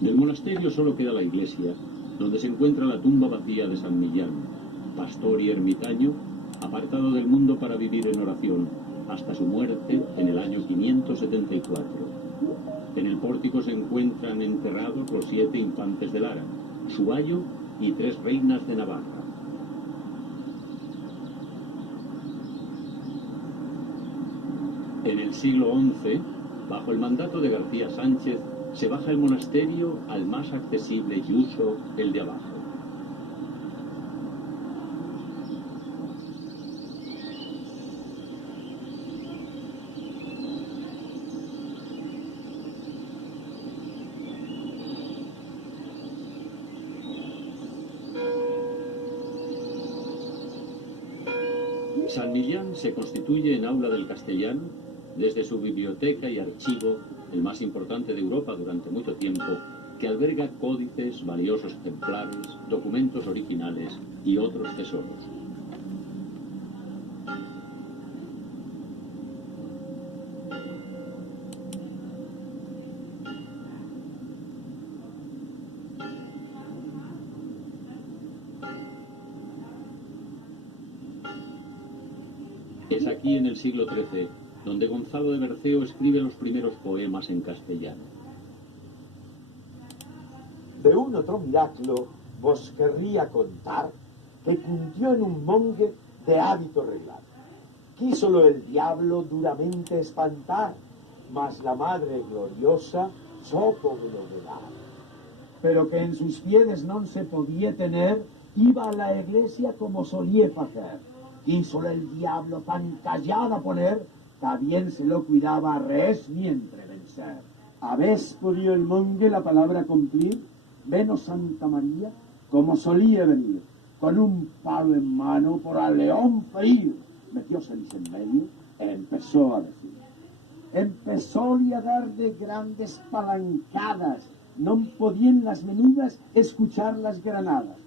Del monasterio solo queda la iglesia, donde se encuentra la tumba vacía de San Millán, pastor y ermitaño, apartado del mundo para vivir en oración, hasta su muerte en el año 574. En el pórtico se encuentran enterrados los 7 infantes de Lara, su ayo y 3 reinas de Navarra. En el siglo XI, bajo el mandato de García Sánchez, se baja el monasterio al más accesible y uso, el de abajo. San Millán se constituye en aula del castellano desde su biblioteca y archivo, el más importante de Europa durante mucho tiempo, que alberga códices, valiosos ejemplares, documentos originales y otros tesoros. Es aquí en el siglo XIII donde Gonzalo de Berceo escribe los primeros poemas en castellano. De un otro milagro vos querría contar que cundió en un monje de hábito reglado. Quísolo el diablo duramente espantar, mas la Madre gloriosa sopo velar. Pero que en sus fieles non se podía tener, iba a la iglesia como solía hacer. Quísolo el diablo tan callada poner, también se lo cuidaba res mientras vencer. ¿Habéis podido el monje la palabra cumplir? Menos Santa María, como solía venir, con un palo en mano por al león frío, metióselis en medio e empezó a decir. Empezóle a dar de grandes palancadas, no podían las menudas escuchar las granadas.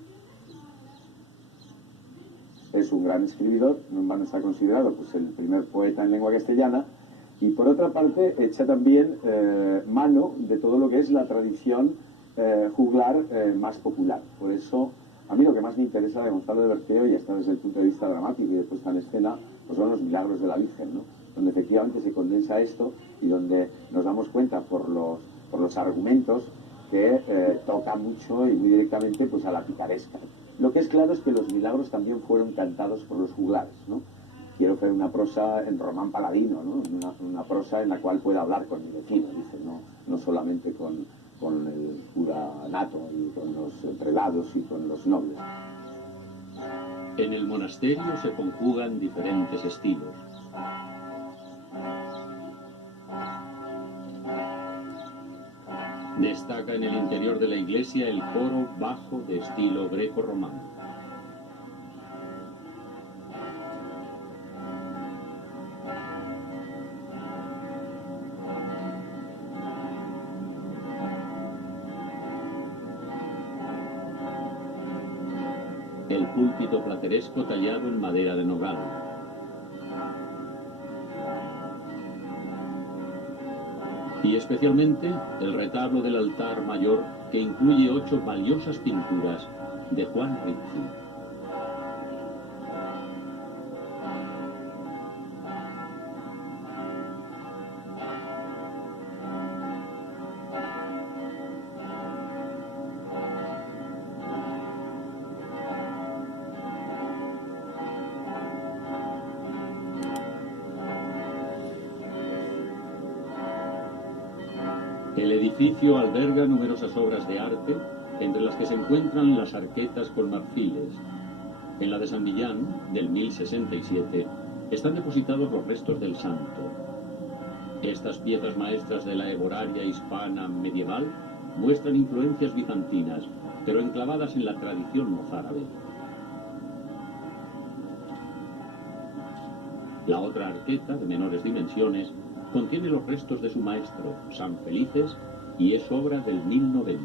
Es un gran escribidor, no en vano está considerado pues, el primer poeta en lengua castellana, y por otra parte echa también mano de todo lo que es la tradición juglar más popular. Por eso, a mí lo que más me interesa de Gonzalo de Berceo, y hasta desde el punto de vista dramático y de puesta en escena, pues son los milagros de la Virgen, ¿no? Donde efectivamente se condensa esto y donde nos damos cuenta por los argumentos que toca mucho y muy directamente pues, a la picaresca. Lo que es claro es que los milagros también fueron cantados por los juglares, ¿no? Quiero hacer una prosa en román paladino, ¿no? Una prosa en la cual pueda hablar con mi vecino, dice, no solamente con el cura nato y con los prelados y con los nobles. En el monasterio se conjugan diferentes estilos. Destaca en el interior de la iglesia el coro bajo de estilo greco-romano. El púlpito plateresco tallado en madera de nogal. Y especialmente el retablo del altar mayor, que incluye 8 valiosas pinturas de Juan Rizzi. El edificio alberga numerosas obras de arte, entre las que se encuentran las arquetas con marfiles. En la de San Millán, del 1067, están depositados los restos del santo. Estas piezas maestras de la hegoraria hispana medieval muestran influencias bizantinas, pero enclavadas en la tradición mozárabe. La otra arqueta, de menores dimensiones, contiene los restos de su maestro, San Felices, y es obra del 1090.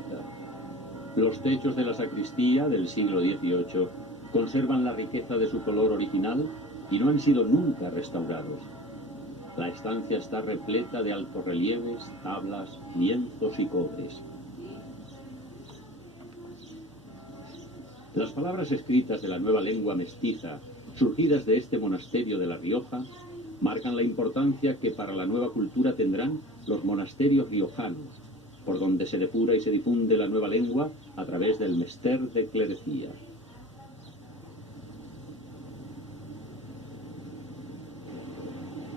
Los techos de la sacristía del siglo XVIII conservan la riqueza de su color original y no han sido nunca restaurados. La estancia está repleta de altorrelieves, tablas, lienzos y cobres. Las palabras escritas de la nueva lengua mestiza, surgidas de este monasterio de La Rioja, marcan la importancia que para la nueva cultura tendrán los monasterios riojanos, por donde se depura y se difunde la nueva lengua a través del mester de clerecía.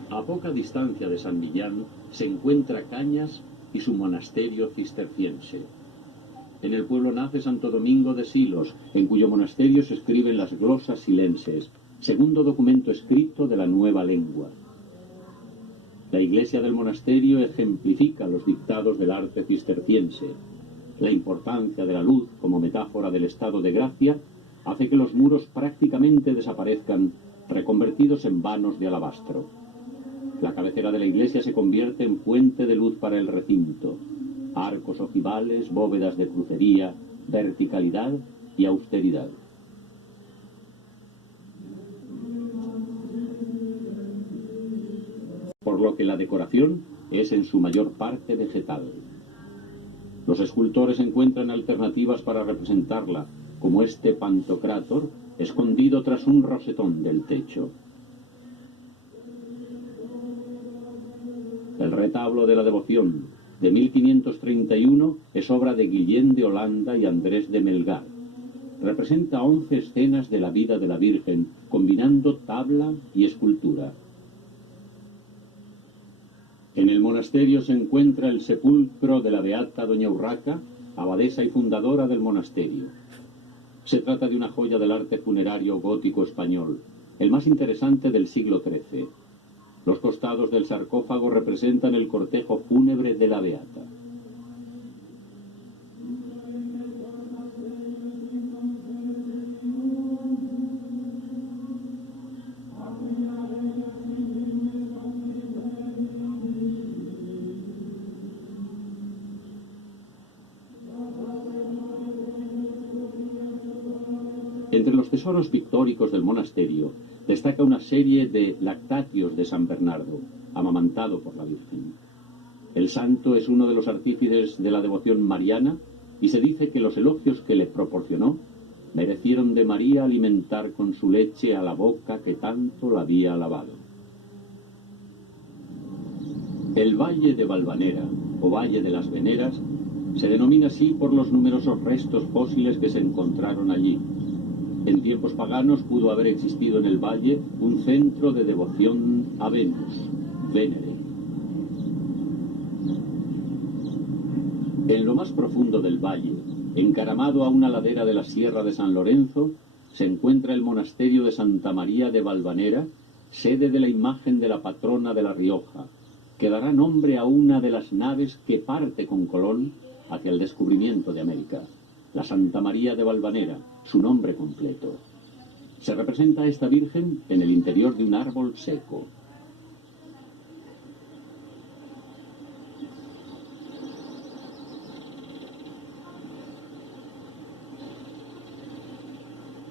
A poca distancia de San Millán se encuentra Cañas y su monasterio cisterciense. En el pueblo nace Santo Domingo de Silos, en cuyo monasterio se escriben las glosas silenses, segundo documento escrito de la nueva lengua. La iglesia del monasterio ejemplifica los dictados del arte cisterciense. La importancia de la luz como metáfora del estado de gracia hace que los muros prácticamente desaparezcan, reconvertidos en vanos de alabastro. La cabecera de la iglesia se convierte en fuente de luz para el recinto. Arcos ojivales, bóvedas de crucería, verticalidad y austeridad. Por lo que la decoración es en su mayor parte vegetal. Los escultores encuentran alternativas para representarla, como este Pantocrátor, escondido tras un rosetón del techo. El retablo de la devoción, de 1531, es obra de Guillén de Holanda y Andrés de Melgar. Representa 11 escenas de la vida de la Virgen, combinando tabla y escultura. En el monasterio se encuentra el sepulcro de la beata Doña Urraca, abadesa y fundadora del monasterio. Se trata de una joya del arte funerario gótico español, el más interesante del siglo XIII. Los costados del sarcófago representan el cortejo fúnebre de la beata. Entre los tesoros pictóricos del monasterio destaca una serie de lactatios de San Bernardo, amamantado por la Virgen. El santo es uno de los artífices de la devoción mariana y se dice que los elogios que le proporcionó merecieron de María alimentar con su leche a la boca que tanto la había alabado. El Valle de Valvanera, o Valle de las Veneras, se denomina así por los numerosos restos fósiles que se encontraron allí. En tiempos paganos pudo haber existido en el valle un centro de devoción a Venus, Venere. En lo más profundo del valle, encaramado a una ladera de la Sierra de San Lorenzo, se encuentra el monasterio de Santa María de Valvanera, sede de la imagen de la patrona de La Rioja, que dará nombre a una de las naves que parte con Colón hacia el descubrimiento de América. La Santa María de Valvanera, su nombre completo. Se representa a esta Virgen en el interior de un árbol seco.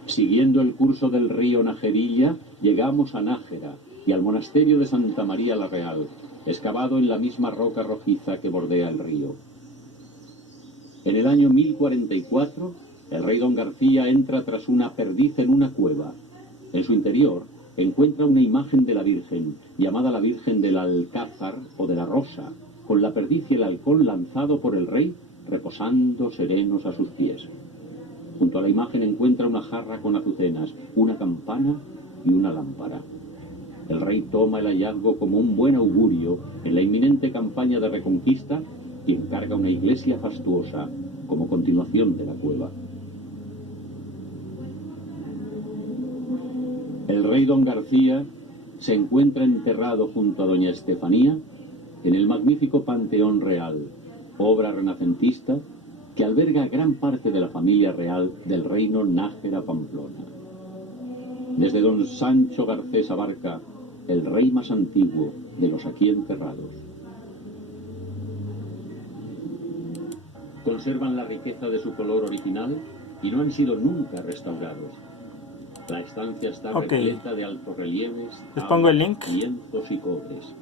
Siguiendo el curso del río Najerilla, llegamos a Nájera y al monasterio de Santa María la Real, excavado en la misma roca rojiza que bordea el río. En el año 1044, el rey don García entra tras una perdiz en una cueva. En su interior encuentra una imagen de la Virgen, llamada la Virgen del Alcázar o de la Rosa, con la perdiz y el halcón lanzado por el rey, reposando serenos a sus pies. Junto a la imagen encuentra una jarra con azucenas, una campana y una lámpara. El rey toma el hallazgo como un buen augurio en la inminente campaña de reconquista y encarga una iglesia fastuosa como continuación de la cueva. El rey don García se encuentra enterrado junto a doña Estefanía en el magnífico Panteón Real, obra renacentista que alberga gran parte de la familia real del reino Nájera-Pamplona. Desde don Sancho Garcés Abarca, el rey más antiguo de los aquí enterrados. Conservan la riqueza de su color original y no han sido nunca restaurados. La estancia está repleta de altorrelieves, les pongo el link, lienzos y cobres.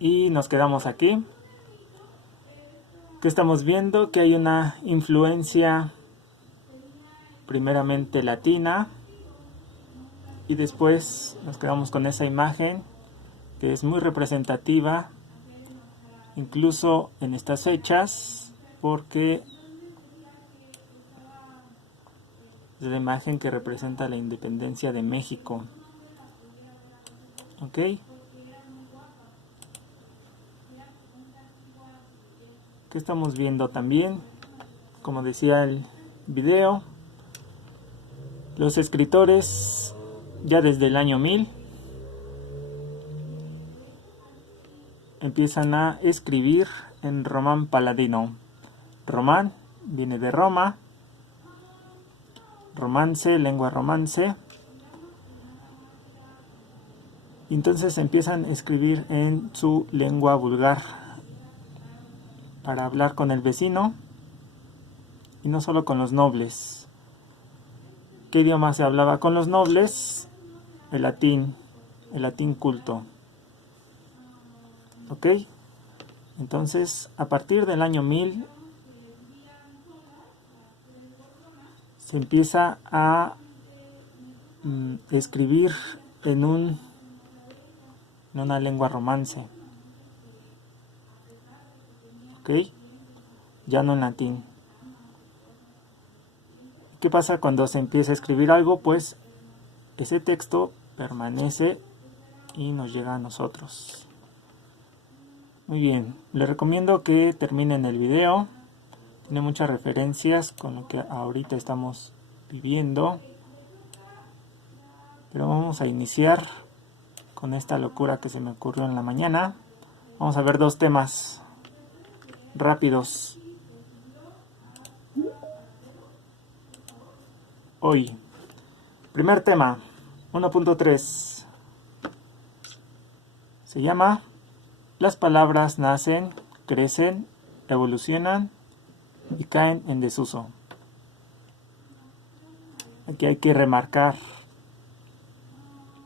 Y nos quedamos aquí. ¿Qué estamos viendo? Que hay una influencia primeramente latina y después nos quedamos con esa imagen que es muy representativa incluso en estas fechas, porque es la imagen que representa la independencia de México. ¿Ok? ¿Qué estamos viendo también? Como decía el video, los escritores ya desde el año 1000 empiezan a escribir en román paladino. Román viene de Roma, romance, lengua romance. Entonces empiezan a escribir en su lengua vulgar para hablar con el vecino y no solo con los nobles. ¿Qué idioma se hablaba con los nobles? El latín culto. ¿Ok? Entonces, a partir del año 1000 se empieza a escribir en una lengua romance. ¿Ok? Ya no en latín. ¿Qué pasa cuando se empieza a escribir algo? Pues ese texto permanece y nos llega a nosotros. Muy bien, les recomiendo que terminen el video. Tiene muchas referencias con lo que ahorita estamos viviendo. Pero vamos a iniciar con esta locura que se me ocurrió en la mañana. Vamos a ver dos temas rápidos. Hoy, primer tema, 1.3. Se llama: las palabras nacen, crecen, evolucionan y caen en desuso. Aquí hay que remarcar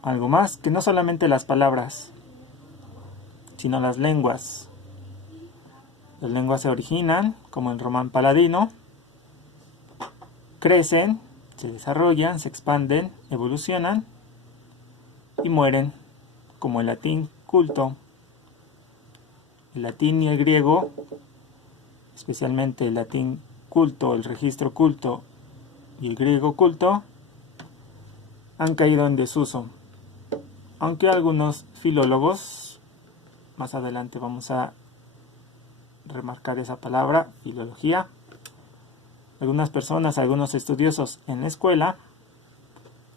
algo más, que no solamente las palabras, sino las lenguas. Las lenguas se originan, como el román paladino, crecen, se desarrollan, se expanden, evolucionan y mueren, como el latín culto. El latín y el griego, especialmente el latín culto, el registro culto y el griego culto, han caído en desuso. Aunque algunos filólogos, más adelante vamos a remarcar esa palabra, filología, algunas personas, algunos estudiosos en la escuela,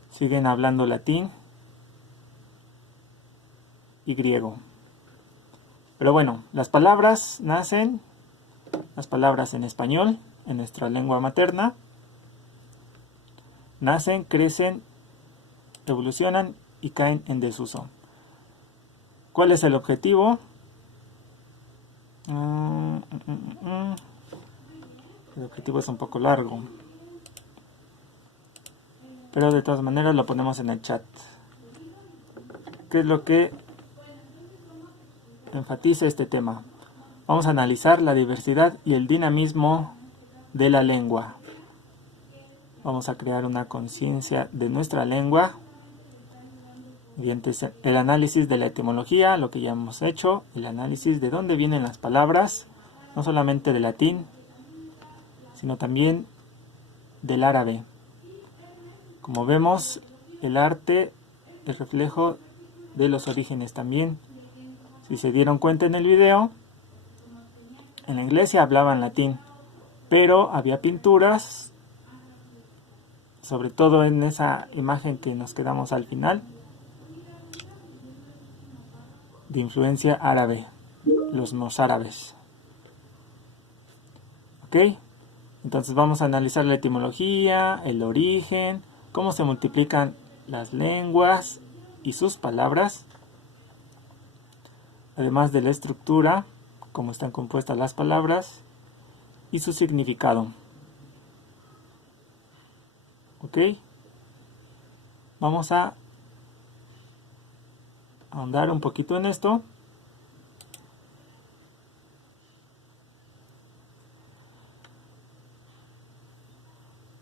siguen hablando latín y griego. Pero bueno, las palabras nacen, las palabras en español, en nuestra lengua materna, nacen, crecen, evolucionan y caen en desuso. ¿Cuál es el objetivo? El objetivo es un poco largo, pero de todas maneras lo ponemos en el chat. ¿Qué es lo que enfatiza este tema? Vamos a analizar la diversidad y el dinamismo de la lengua. Vamos a crear una conciencia de nuestra lengua mediante el análisis de la etimología, lo que ya hemos hecho, el análisis de dónde vienen las palabras, no solamente del latín, sino también del árabe. Como vemos, el arte es reflejo de los orígenes también. Si se dieron cuenta en el video, en la iglesia hablaban latín, pero había pinturas, sobre todo en esa imagen que nos quedamos al final, de influencia árabe, los mozárabes. ¿Ok? Entonces vamos a analizar la etimología, el origen, cómo se multiplican las lenguas y sus palabras, además de la estructura, cómo están compuestas las palabras y su significado. ¿Ok? Vamos a ahondar un poquito en esto.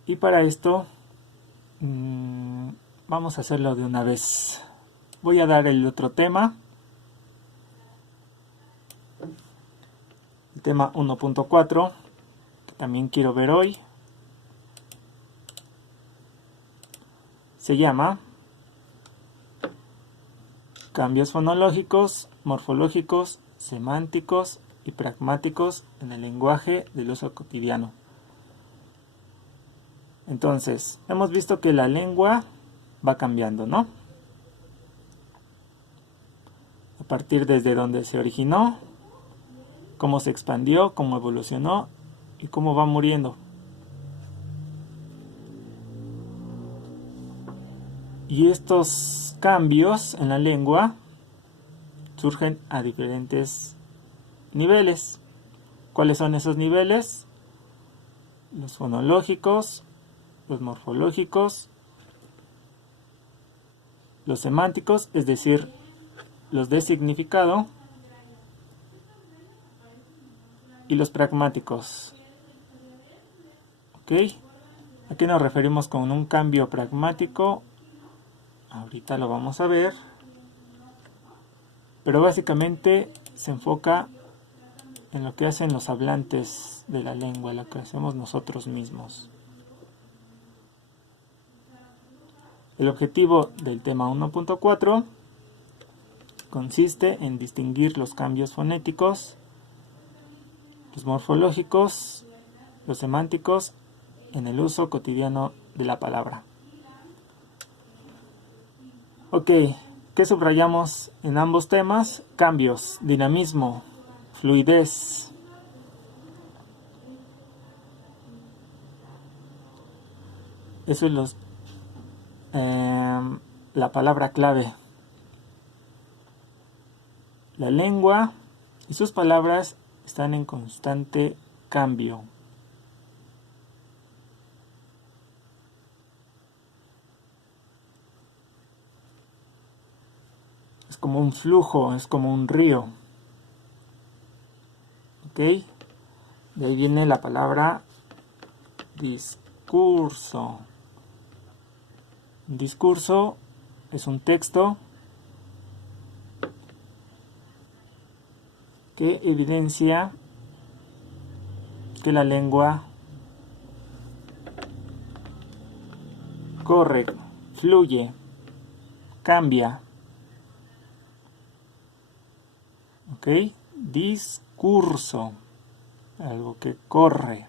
Y para esto vamos a hacerlo de una vez. Voy a dar el otro tema. El tema 1.4, que también quiero ver hoy. Se llama cambios fonológicos, morfológicos, semánticos y pragmáticos en el lenguaje del uso cotidiano. Entonces, hemos visto que la lengua va cambiando, ¿no? A partir desde donde se originó, cómo se expandió, cómo evolucionó y cómo va muriendo. Y estos cambios en la lengua surgen a diferentes niveles. ¿Cuáles son esos niveles? Los fonológicos, los morfológicos, los semánticos, es decir, los de significado, y los pragmáticos. ¿Ok? ¿A qué nos referimos con un cambio pragmático? Ahorita lo vamos a ver. Pero básicamente se enfoca en lo que hacen los hablantes de la lengua, lo que hacemos nosotros mismos. El objetivo del tema 1.4 consiste en distinguir los cambios fonéticos, los morfológicos, los semánticos en el uso cotidiano de la palabra. Ok, ¿qué subrayamos en ambos temas? Cambios, dinamismo, fluidez. Eso es la palabra clave. La lengua y sus palabras están en constante cambio. Es como un flujo, es como un río. ¿Ok? De ahí viene la palabra discurso. Un discurso es un texto que evidencia que la lengua corre, fluye, cambia. ¿Ok? Discurso, algo que corre.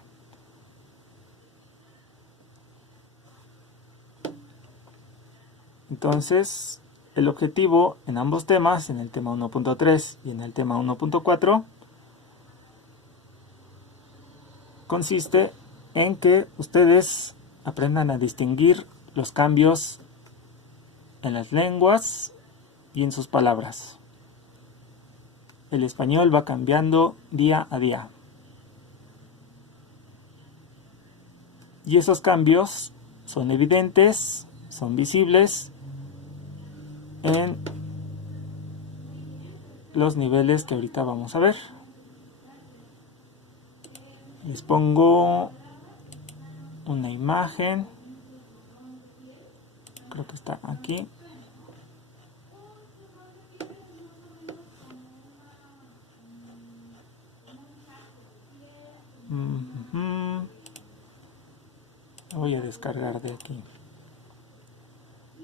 Entonces, el objetivo en ambos temas, en el tema 1.3 y en el tema 1.4, consiste en que ustedes aprendan a distinguir los cambios en las lenguas y en sus palabras. El español va cambiando día a día. Y esos cambios son evidentes, son visibles en los niveles que ahorita vamos a ver. Les pongo una imagen. Creo que está aquí. Voy a descargar de aquí.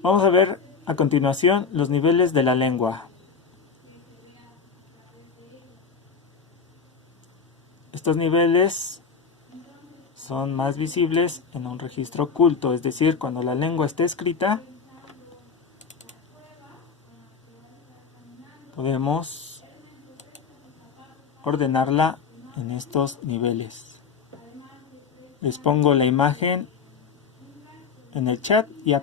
Vamos a ver a continuación los niveles de la lengua. Estos niveles son más visibles en un registro oculto, es decir, cuando la lengua está escrita, podemos ordenarla en estos niveles. Les pongo la imagen en el chat y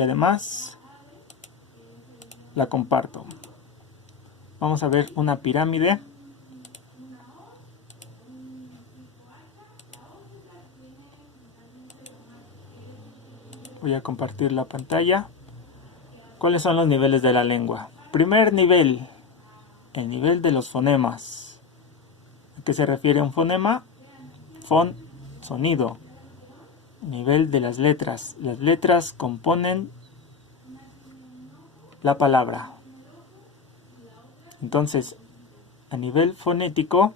además la comparto. Vamos a ver una pirámide. Voy a compartir la pantalla. ¿Cuáles son los niveles de la lengua? Primer nivel, el nivel de los fonemas. ¿A qué se refiere un fonema? Fon, sonido. a nivel de las letras. Las letras componen la palabra. Entonces, a nivel fonético,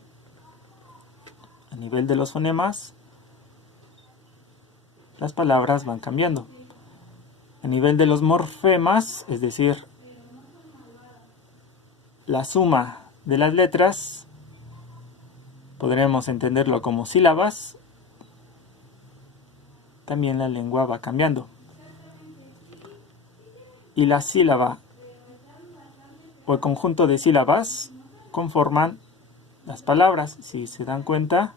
a nivel de los fonemas, las palabras van cambiando. A nivel de los morfemas, es decir, la suma de las letras, podremos entenderlo como sílabas, también la lengua va cambiando. Y la sílaba o el conjunto de sílabas conforman las palabras. Si se dan cuenta,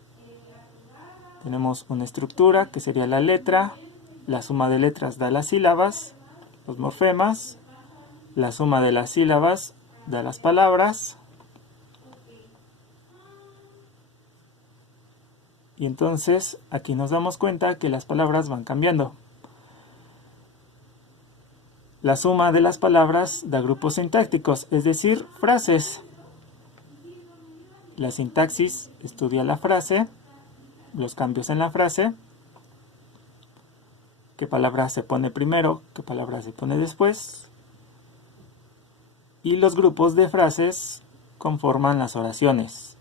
tenemos una estructura que sería la letra, la suma de letras da las sílabas, los morfemas, la suma de las sílabas da las palabras, y entonces aquí nos damos cuenta que las palabras van cambiando. La suma de las palabras da grupos sintácticos, es decir, frases. La sintaxis estudia la frase, los cambios en la frase, qué palabra se pone primero, qué palabra se pone después. Y los grupos de frases conforman las oraciones.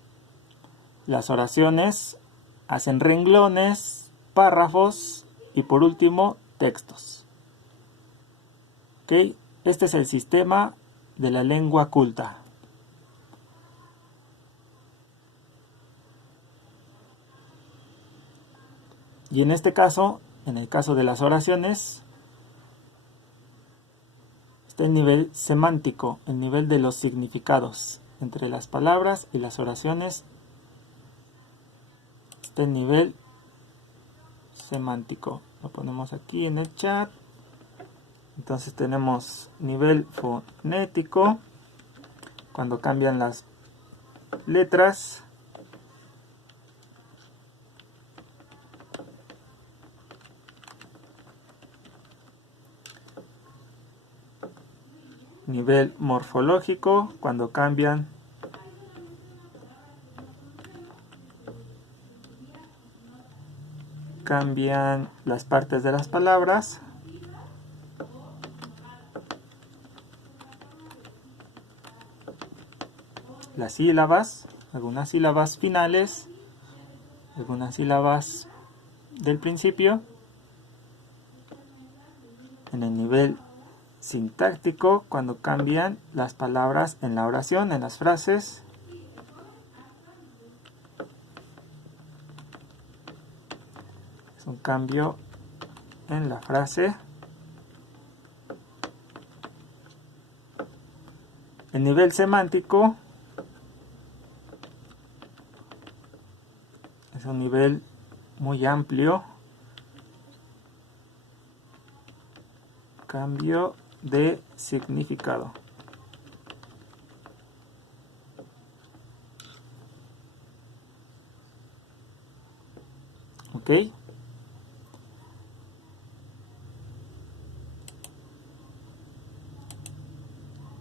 Las oraciones hacen renglones, párrafos y por último textos. ¿Okay? Este es el sistema de la lengua culta. Y en este caso, en el caso de las oraciones, está el nivel semántico, el nivel de los significados. Entre las palabras y las oraciones está el nivel semántico. Lo ponemos aquí en el chat. Entonces tenemos nivel fonético, cuando cambian las letras. Nivel morfológico, cuando cambian las partes de las palabras. Las sílabas, algunas sílabas finales, algunas sílabas del principio. En el nivel sintáctico, cuando cambian las palabras en la oración, en las frases. Es un cambio en la frase. El nivel semántico es un nivel muy amplio. Cambio de significado. ¿Ok?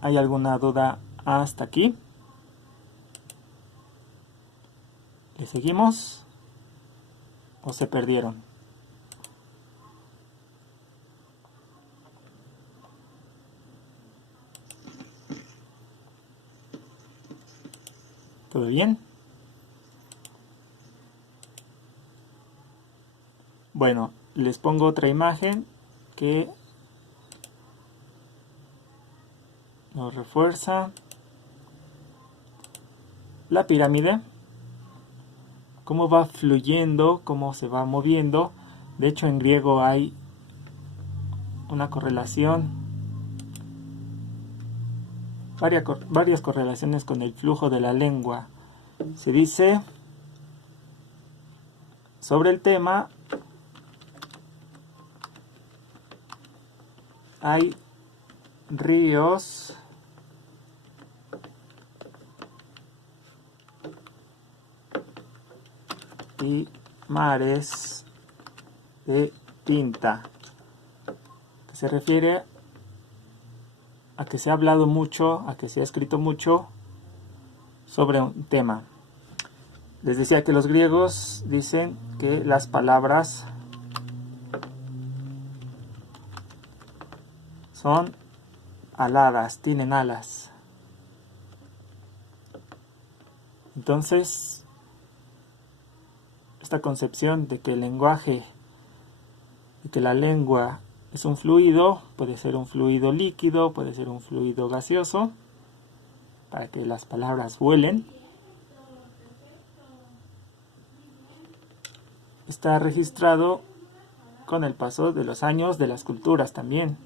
¿Hay alguna duda hasta aquí? ¿Le seguimos? ¿O se perdieron? ¿Todo bien? Bueno, les pongo otra imagen que nos refuerza la pirámide, cómo va fluyendo, cómo se va moviendo. De hecho, en griego hay una correlación, varias correlaciones con el flujo de la lengua. Se dice sobre el tema: hay ríos y mares de tinta, que se refiere a que se ha hablado mucho, a que se ha escrito mucho sobre un tema. Les decía que los griegos dicen que las palabras son aladas, tienen alas. Entonces, esta concepción de que el lenguaje, de que la lengua es un fluido, puede ser un fluido líquido, puede ser un fluido gaseoso, para que las palabras vuelen, está registrado con el paso de los años de las culturas también.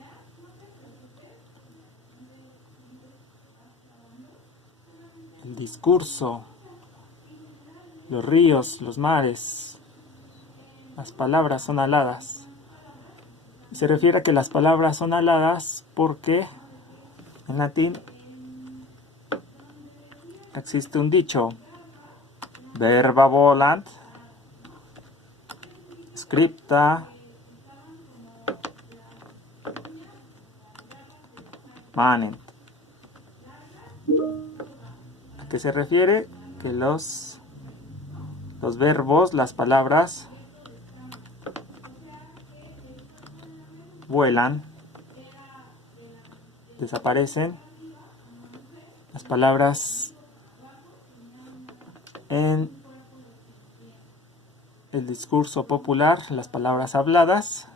El discurso, los ríos, los mares, las palabras son aladas. Se refiere a que las palabras son aladas porque en latín existe un dicho: verba volant, scripta manent. ¿A qué se refiere? Que los verbos, las palabras, vuelan, desaparecen. Las palabras en el discurso popular, las palabras habladas,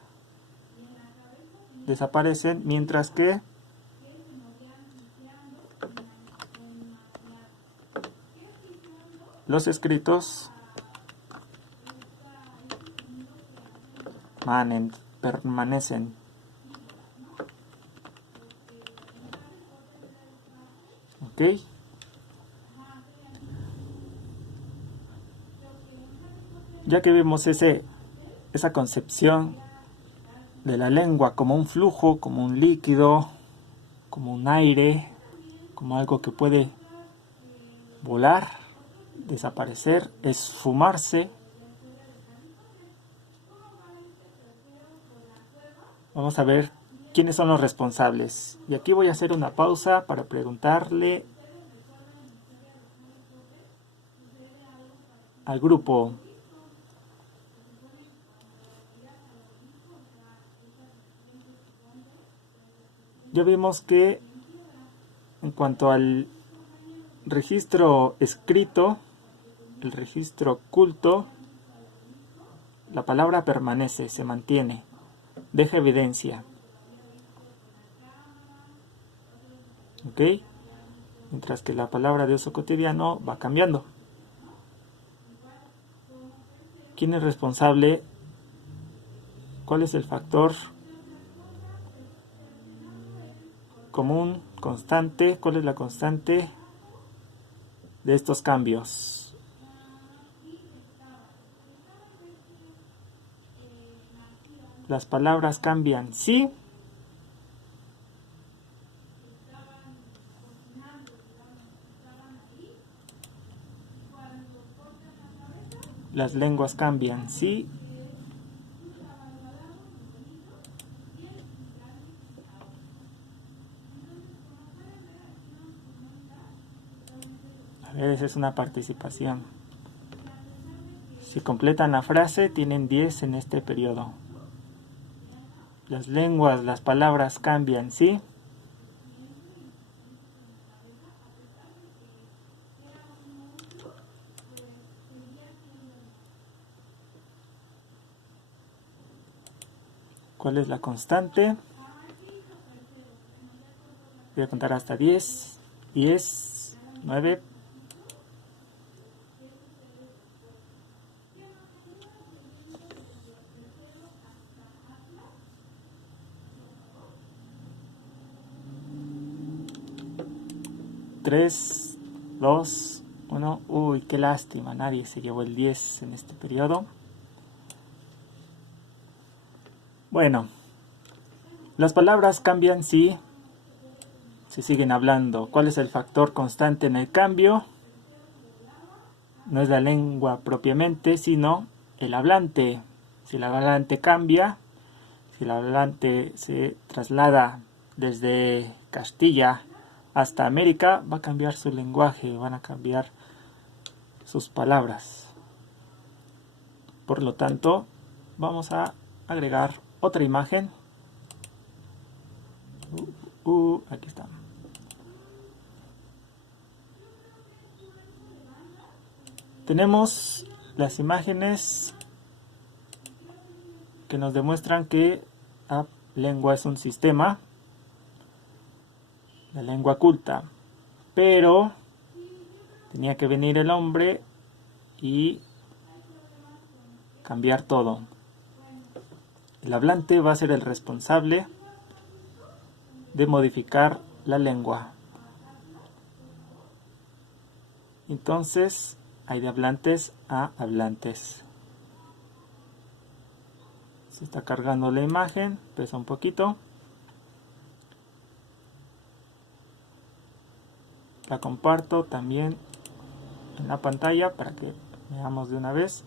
desaparecen, mientras que los escritos permanecen. ¿Ok? Ya que vemos esa concepción de la lengua como un flujo, como un líquido, como un aire, como algo que puede volar, desaparecer, esfumarse, vamos a ver quiénes son los responsables. Y aquí voy a hacer una pausa para preguntarle al grupo: ya vimos que en cuanto al registro escrito, el registro culto, la palabra permanece, se mantiene, deja evidencia. ¿Ok? Mientras que la palabra de uso cotidiano va cambiando. ¿Quién es responsable? ¿Cuál es el factor común, constante? ¿Cuál es la constante de estos cambios? Las palabras cambian, sí. Las lenguas cambian, sí. A ver, esa es una participación. Si completan la frase, tienen 10 en este periodo. Las lenguas, las palabras cambian, ¿sí? ¿Cuál es la constante? Voy a contar hasta 10. 10, 9. Tres, 2, 1. Uy, qué lástima, nadie se llevó el 10 en este periodo. Bueno, las palabras cambian, sí. Se siguen hablando. ¿Cuál es el factor constante en el cambio? No es la lengua propiamente, sino el hablante. Si el hablante cambia, si el hablante se traslada desde Castilla hasta América, va a cambiar su lenguaje, van a cambiar sus palabras. Por lo tanto, vamos a agregar otra imagen. Aquí está. Tenemos las imágenes que nos demuestran que la lengua es un sistema, la lengua culta, pero tenía que venir el hombre y cambiar todo. El hablante va a ser el responsable de modificar la lengua. Entonces, hay de hablantes a hablantes. Se está cargando la imagen, pesa un poquito. La comparto también en la pantalla para que veamos de una vez.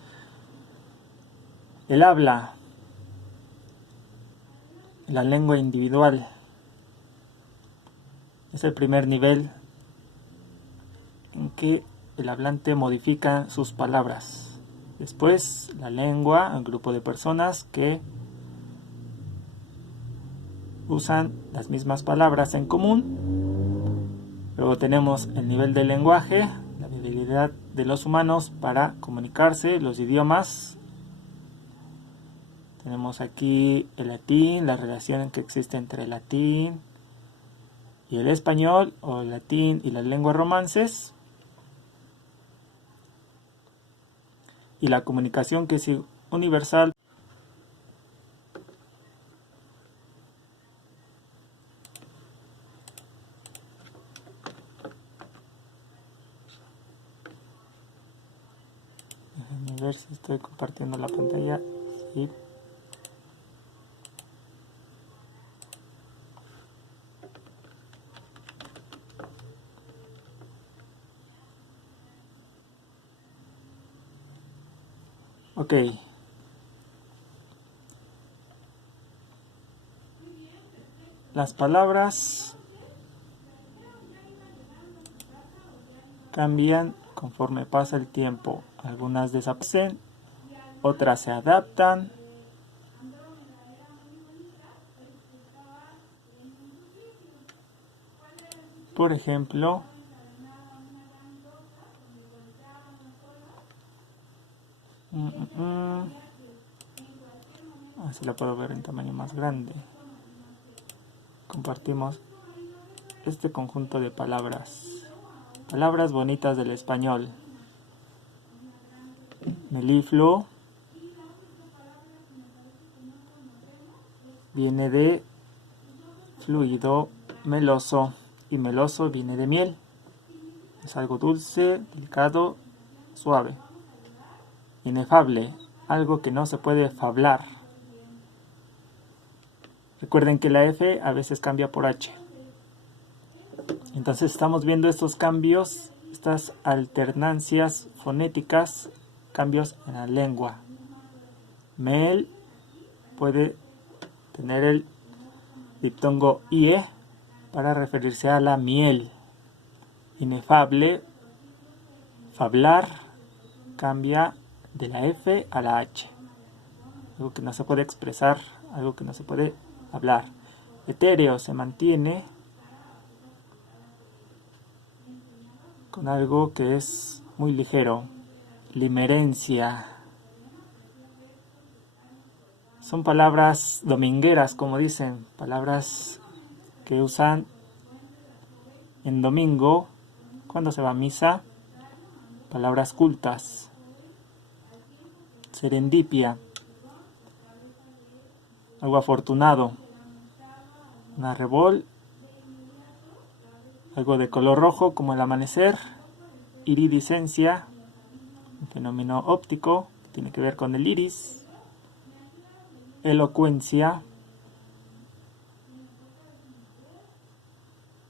El habla, la lengua individual, es el primer nivel en que el hablante modifica sus palabras. Después, la lengua, el grupo de personas que usan las mismas palabras en común. Luego tenemos el nivel del lenguaje, la habilidad de los humanos para comunicarse, los idiomas. Tenemos aquí el latín, la relación que existe entre el latín y el español, o el latín y las lenguas romances. Y la comunicación que es universal. Déjenme ver si estoy compartiendo la pantalla. Sí. Ok. Las palabras cambian conforme pasa el tiempo. Algunas desaparecen, otras se adaptan. Por ejemplo, así la puedo ver en tamaño más grande. Compartimos este conjunto de palabras bonitas del español. Melifluo viene de fluido, meloso, y meloso viene de miel. Es algo dulce, delicado, suave. Inefable, algo que no se puede fablar. Recuerden que la F a veces cambia por H. Entonces estamos viendo estos cambios, estas alternancias fonéticas, cambios en la lengua. Mel puede tener el diptongo IE para referirse a la miel. Inefable, fablar, cambia de la F a la H. Algo que no se puede expresar, algo que no se puede hablar. Etéreo se mantiene con algo que es muy ligero. Limerencia. Son palabras domingueras, como dicen, palabras que usan en domingo cuando se va a misa, palabras cultas. Serendipia, algo afortunado. Un arrebol, algo de color rojo como el amanecer. Iridiscencia, un fenómeno óptico que tiene que ver con el iris. Elocuencia,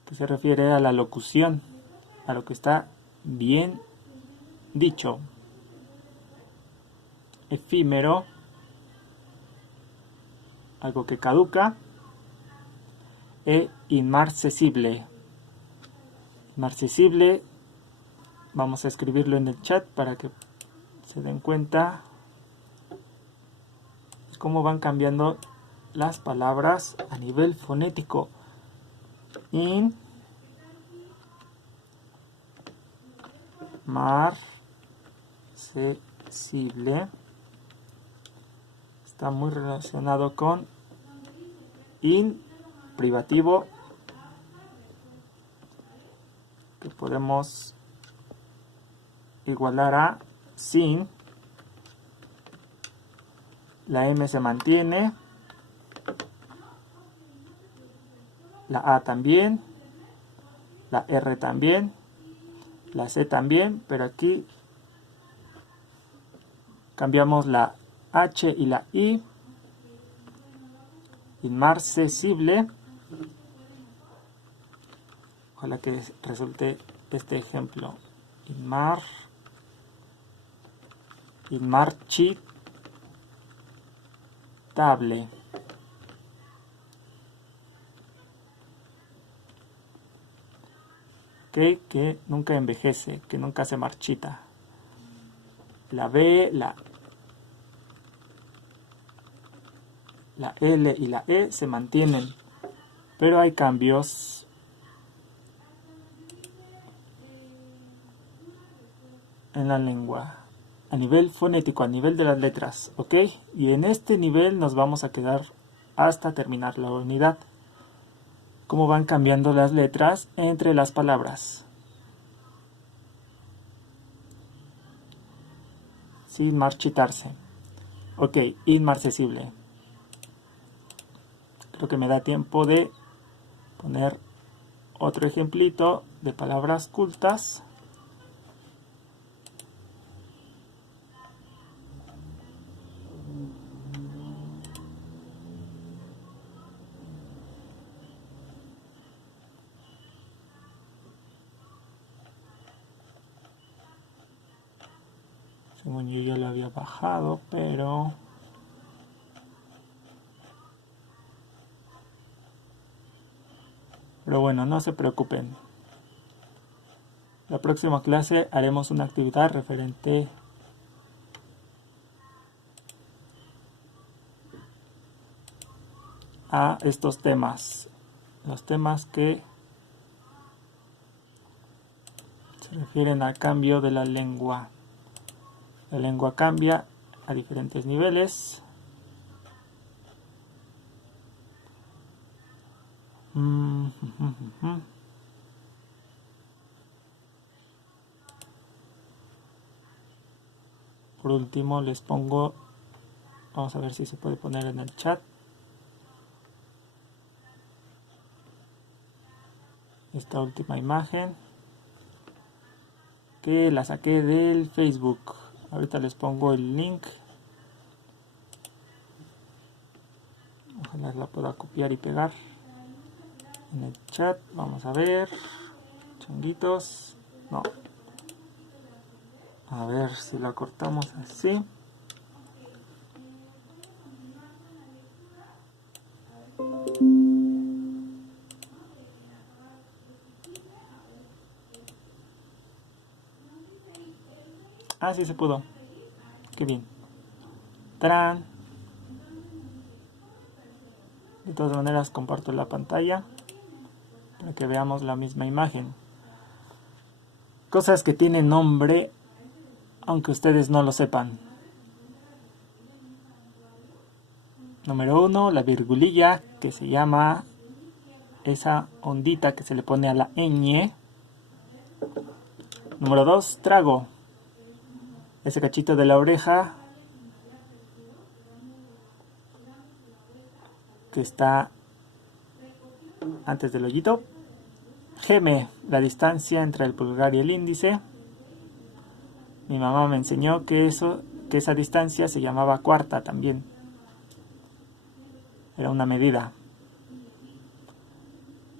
que se refiere a la locución, a lo que está bien dicho. Efímero, algo que caduca. E inmarcesible. Inmarcesible, vamos a escribirlo en el chat para que se den cuenta cómo van cambiando las palabras a nivel fonético. inmarcesible está muy relacionado con in privativo, que podemos igualar a sin. La M se mantiene, la A también, la R también, la C también, pero aquí cambiamos la H y la I. Inmarcesible. Ojalá que resulte este ejemplo. Inmarchitable. Que nunca envejece, que nunca se marchita. La B, la L y la E se mantienen, pero hay cambios en la lengua a nivel fonético, a nivel de las letras, ¿ok? Y en este nivel nos vamos a quedar hasta terminar la unidad. Cómo van cambiando las letras entre las palabras. Sin marchitarse. Ok, inmarcesible. Creo que me da tiempo de poner otro ejemplito de palabras cultas. Según yo ya lo había bajado, pero bueno, no se preocupen. La próxima clase haremos una actividad referente a estos temas. Los temas que se refieren al cambio de la lengua. La lengua cambia a diferentes niveles. Por último les pongo, vamos a ver si se puede poner en el chat, esta última imagen que la saqué del Facebook. Ahorita les pongo el link. Ojalá la pueda copiar y pegar en el chat. Vamos a ver. Changuitos. No. A ver si la cortamos así. Ah, sí se pudo. Qué bien. ¡Tarán! De todas maneras comparto la pantalla para que veamos la misma imagen. Cosas que tienen nombre aunque ustedes no lo sepan. Número 1, la virgulilla, que se llama esa ondita que se le pone a la ñ. Número 2, trago. Ese cachito de la oreja que está antes del hoyito. Geme, la distancia entre el pulgar y el índice. Mi mamá me enseñó que esa distancia se llamaba cuarta también. Era una medida.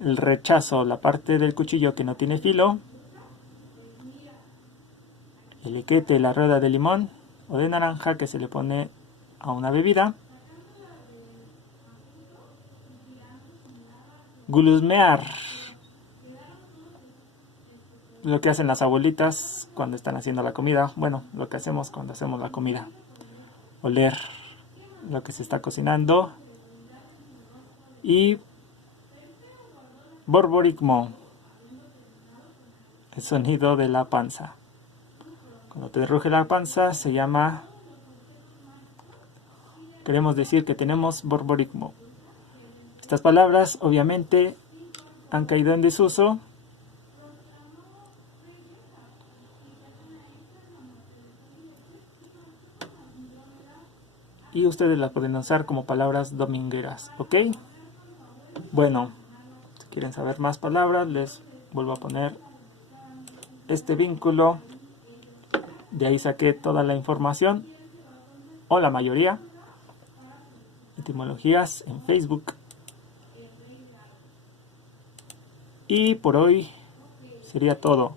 El rechazo, la parte del cuchillo que no tiene filo. El equete, la rueda de limón o de naranja que se le pone a una bebida. Guluzmear. Lo que hacen las abuelitas cuando están haciendo la comida. Bueno, lo que hacemos cuando hacemos la comida. Oler lo que se está cocinando. Y Borborigmo. El sonido de la panza. Cuando te ruge la panza se llama... Queremos decir que tenemos borborigmo. Estas palabras obviamente han caído en desuso. Y ustedes las pueden usar como palabras domingueras, ¿ok? Bueno, si quieren saber más palabras, les vuelvo a poner este vínculo. De ahí saqué toda la información, o la mayoría. Etimologías en Facebook. Y por hoy sería todo.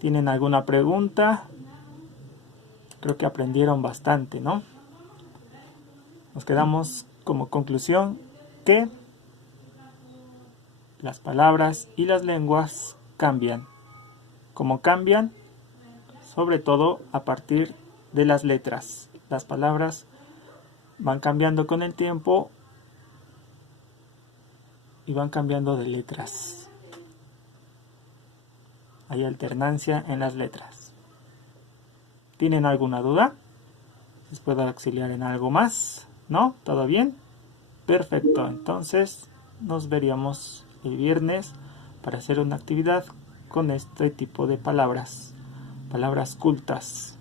¿Tienen alguna pregunta? Creo que aprendieron bastante, ¿no? Nos quedamos como conclusión que las palabras y las lenguas cambian. ¿Cómo cambian? Sobre todo a partir de las letras. Las palabras van cambiando con el tiempo y van cambiando de letras. Hay alternancia en las letras. ¿Tienen alguna duda? ¿Les puedo auxiliar en algo más? ¿No? ¿Todo bien? Perfecto. Entonces nos veríamos el viernes para hacer una actividad con este tipo de palabras. Palabras cultas.